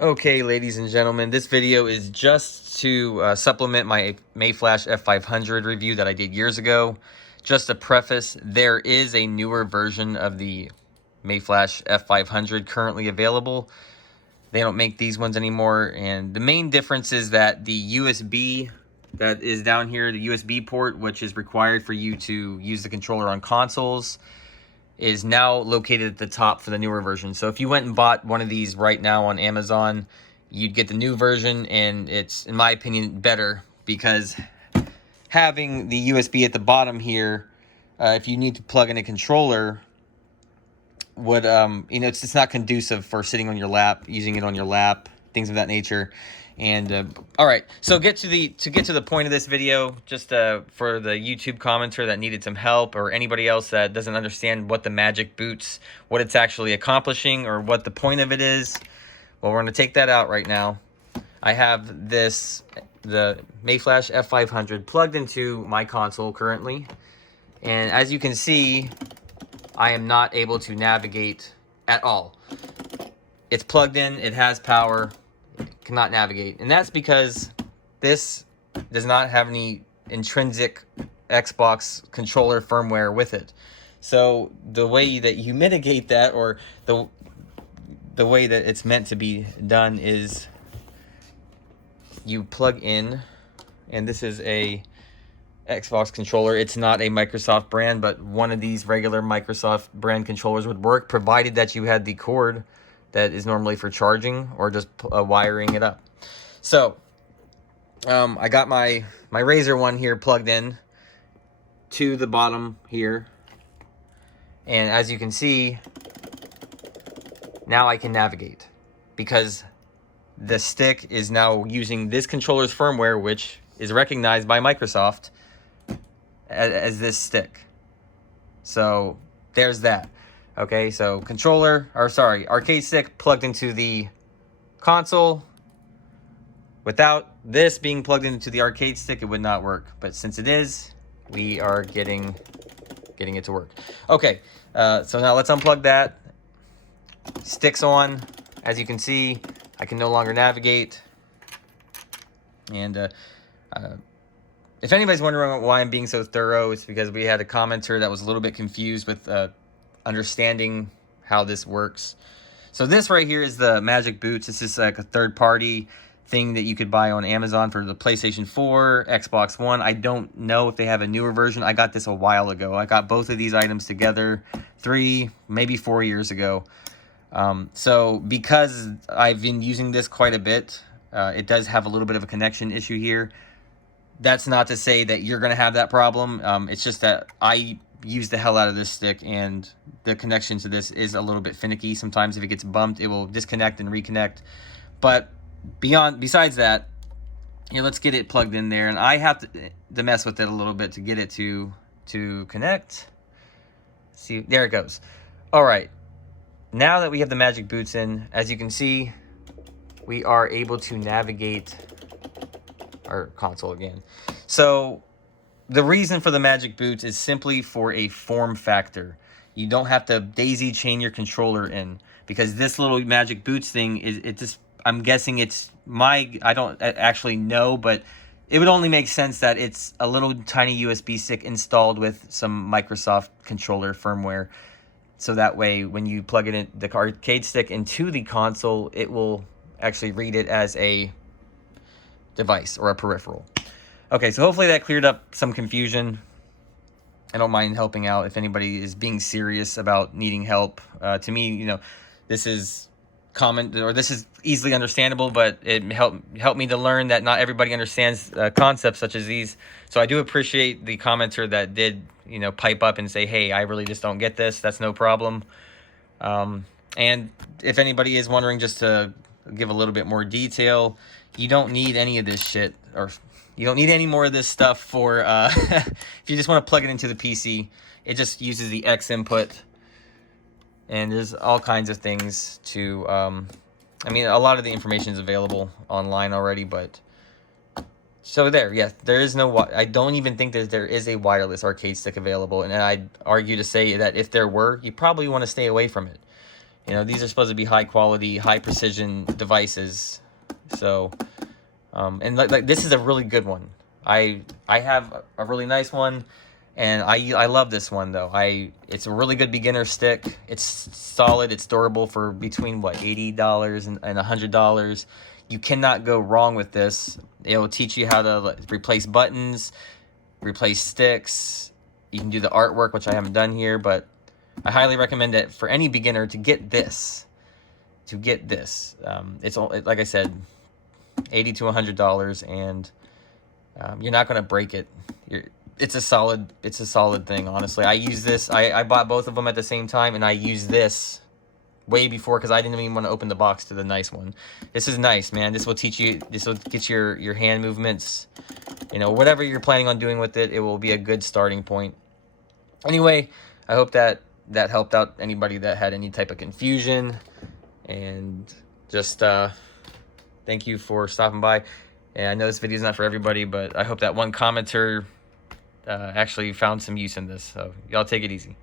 Okay, ladies and gentlemen, this video is just to supplement my Mayflash F500 review that I did years ago. Just a preface, there is a newer version of the Mayflash F500 currently available. They don't make these ones anymore, and the main difference is that the USB that is down here, the USB port, which is required for you to use the controller on consoles, is now located at the top for the newer version. So if you went and bought one of these right now on Amazon, you'd get the new version, and it's, in my opinion, better because having the USB at the bottom here, if you need to plug in a controller, would it's not conducive for sitting on your lap, using it on your lap, things of that nature. And all right, so get to the point of this video, just for the YouTube commenter that needed some help, or anybody else that doesn't understand what the Magic Boots, what it's actually accomplishing, or what the point of it is. Well, we're going to take that out right now. I have the Mayflash F500 plugged into my console currently, and as you can see, I am not able to navigate at all. It's plugged in, it has power, cannot navigate, and that's because this does not have any intrinsic Xbox controller firmware with it. So the way that you mitigate that, or the way that it's meant to be done, is you plug in, and this is a Xbox controller. It's not a Microsoft brand, but one of these regular Microsoft brand controllers would work, provided that you had the cord that is normally for charging or just wiring it up. So I got my Razer one here plugged in to the bottom here, and as you can see, now I can navigate because the stick is now using this controller's firmware, which is recognized by Microsoft as this stick. So there's that. Okay, so arcade stick plugged into the console. Without this being plugged into the arcade stick, it would not work. But since it is, we are getting it to work. Okay, so now let's unplug that. Stick's on. As you can see, I can no longer navigate. And if anybody's wondering why I'm being so thorough, it's because we had a commenter that was a little bit confused with understanding how this works. So this right here is the Magic Boots. This is like a third-party thing that you could buy on Amazon for the PlayStation 4, Xbox One. I don't know if they have a newer version. I got this a while ago. I got both of these items together 3, maybe 4 years ago. So because I've been using this quite a bit, it does have a little bit of a connection issue here. That's not to say that you're going to have that problem. It's just that I use the hell out of this stick, and the connection to this is a little bit finicky. Sometimes if it gets bumped, it will disconnect and reconnect. But besides that, here, let's get it plugged in there, and I have to mess with it a little bit to get it to connect. See, there it goes. All right. Now that we have the Magic Boots in, as you can see, we are able to navigate our console again. So the reason for the Magic Boots is simply for a form factor. You don't have to daisy chain your controller in, because this little Magic Boots thing I'm guessing I don't actually know, but it would only make sense that it's a little tiny USB stick installed with some Microsoft controller firmware. So that way, when you plug it in, the arcade stick into the console, it will actually read it as a device or a peripheral. Okay, so hopefully that cleared up some confusion. I don't mind helping out if anybody is being serious about needing help. To me, this is common, or this is easily understandable, but it helped me to learn that not everybody understands concepts such as these. So I do appreciate the commenter that did, pipe up and say, hey, I really just don't get this. That's no problem. And if anybody is wondering, just to give a little bit more detail, you don't need any of this shit, or you don't need any more of this stuff for if you just want to plug it into the PC. It just uses the X input, and there's all kinds of things to I mean, a lot of the information is available online already, but so there is no, I don't even think that there is a wireless arcade stick available, and I'd argue to say that if there were, you probably want to stay away from it. You know, these are supposed to be high quality, high precision devices. So, and like this is a really good one. I have a really nice one, and I love this one though. It's a really good beginner stick. It's solid. It's durable for between what, $80 and $100. You cannot go wrong with this. It will teach you how to replace buttons, replace sticks. You can do the artwork, which I haven't done here, but I highly recommend it for any beginner to get this. It's like I said, $80 to $100, and you're not going to break it. It's a solid thing, honestly. I use this. I bought both of them at the same time, and I used this way before because I didn't even want to open the box to the nice one. This is nice, man. This will teach you. This will get your hand movements. You know, whatever you're planning on doing with it, it will be a good starting point. Anyway, I hope that helped out anybody that had any type of confusion, and just thank you for stopping by. And I know this video is not for everybody, but I hope that one commenter actually found some use in this. So y'all take it easy.